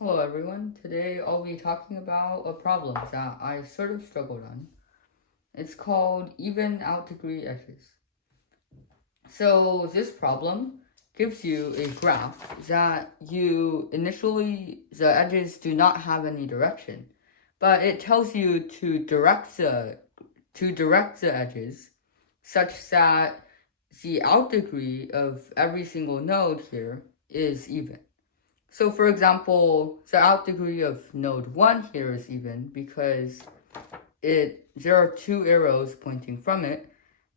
Hello everyone, today I'll be talking about a problem that I sort of struggled on. It's called even Outdegree edges. So this problem gives you a graph that the edges do not have any direction, but it tells you to direct the edges such that the outdegree of every single node here is even. So for example, the out degree of node 1 here is even because there are two arrows pointing from it,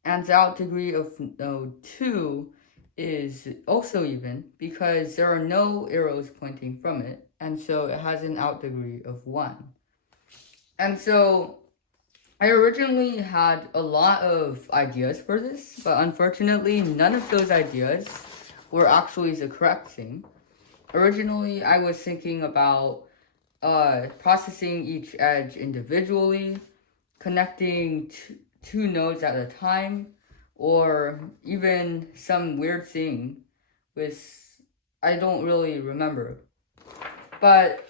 and the out degree of node 2 is also even because there are no arrows pointing from it, and so it has an out degree of 1. And so I originally had a lot of ideas for this, but unfortunately none of those ideas were actually the correct thing. Originally, I was thinking about processing each edge individually, connecting two nodes at a time, or even some weird thing with I don't really remember. But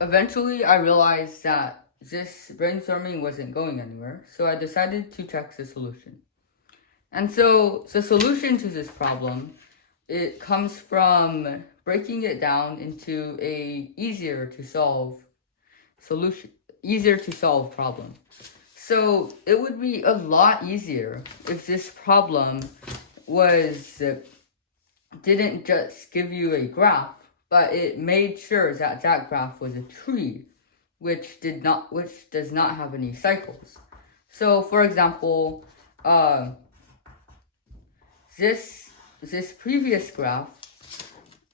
eventually, I realized that this brainstorming wasn't going anywhere, so I decided to check the solution. And so the solution to this problem, it comes from breaking it down into a solution, easier to solve problem. So it would be a lot easier if this problem was didn't just give you a graph, but it made sure that that graph was a tree, which does not have any cycles. So for example, uh, this previous graph,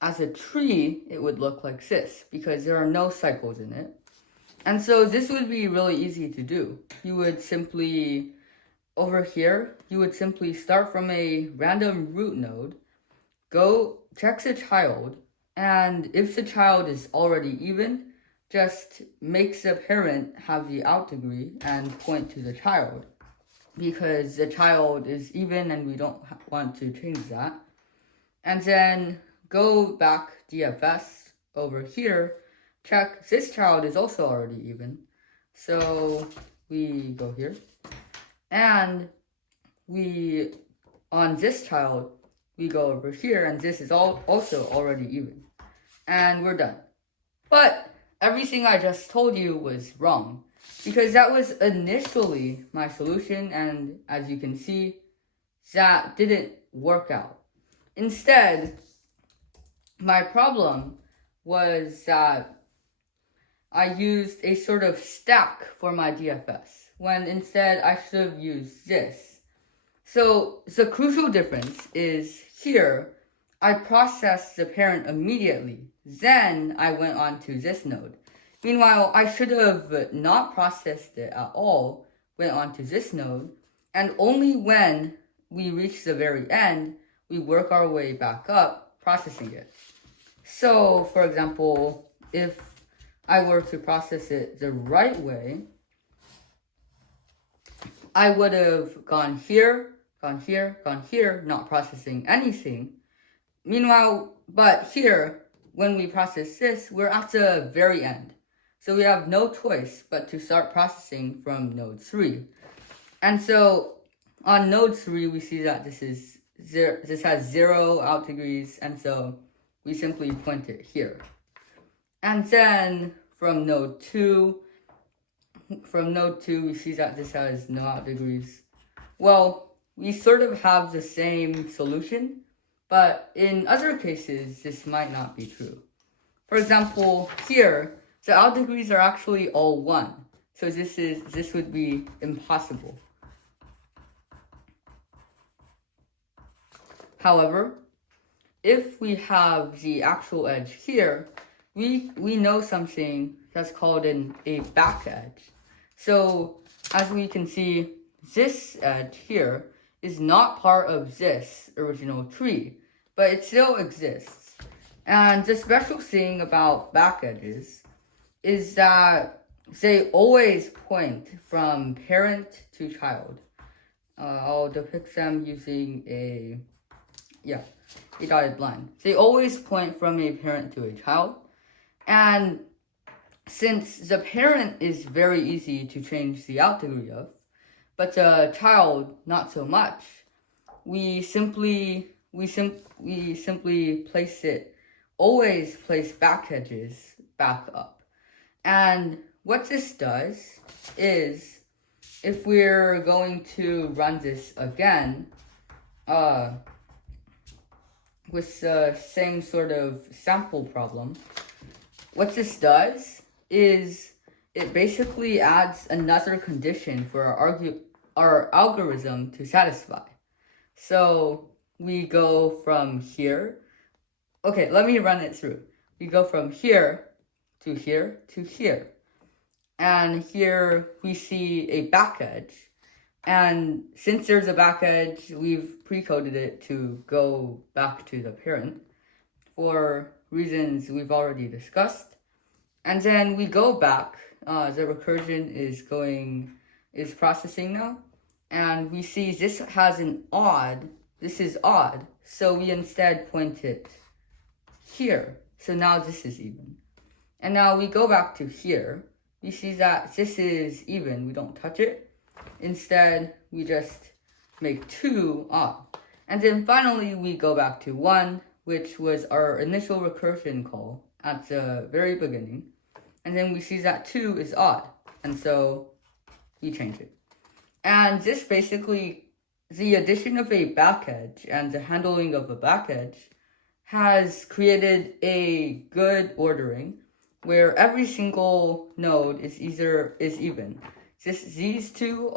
as a tree, it would look like this because there are no cycles in it. And so this would be really easy to do. You would simply, over here, you would simply start from a random root node, go check the child, and if the child is already even, just make the parent have the out degree and point to the child because the child is even and we don't want to change that. And then go back DFS over here, check this child is also already even. So we go here and we, on this child, we go over here and this is also already even. And we're done. But everything I just told you was wrong because that was initially my solution, and as you can see, that didn't work out. Instead, my problem was that I used a sort of stack for my DFS when instead I should have used this. So the crucial difference is here I processed the parent immediately, then I went on to this node. Meanwhile, I should have not processed it at all, went on to this node, and only when we reach the very end, we work our way back up, processing it. So, for example, if I were to process it the right way, I would have gone here, gone here, gone here, not processing anything. Meanwhile, but here, when we process this, we're at the very end. So we have no choice but to start processing from node 3. And so on node 3, we see that this has 0 out degrees, and so we simply point it here. And then from node 2, we see that this has no out degrees. Well, we sort of have the same solution, but in other cases, this might not be true. For example, here, the out degrees are actually all 1. So this would be impossible. However, if we have the actual edge here, we know something that's called a back edge. So as we can see, this edge here is not part of this original tree, but it still exists. And the special thing about back edges is that they always point from parent to child. I'll depict them using a dotted line. They always point from a parent to a child. And since the parent is very easy to change the out degree of, but the child not so much, we simply always place back edges back up. And what this does is, if we're going to run this again, with the same sort of sample problem, what this does is it basically adds another condition for our algorithm to satisfy. So we go from here. Okay, let me run it through. We go from here to here to here. And here we see a back edge. And since there's a back edge, we've pre-coded it to go back to the parent for reasons we've already discussed. And then we go back. The recursion is processing now. And we see this has an odd. This is odd. So we instead point it here. So now this is even. And now we go back to here. We see that this is even. We don't touch it. Instead, we just make 2 odd. And then finally, we go back to 1, which was our initial recursion call at the very beginning. And then we see that 2 is odd. And so we change it. And this basically, the addition of a back edge and the handling of a back edge has created a good ordering where every single node is even. These two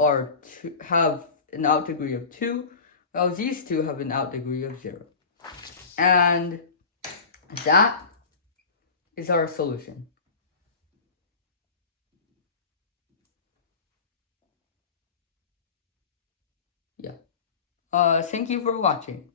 have an out degree of 2, while these two have an out degree of 0. And that is our solution. Yeah. Thank you for watching.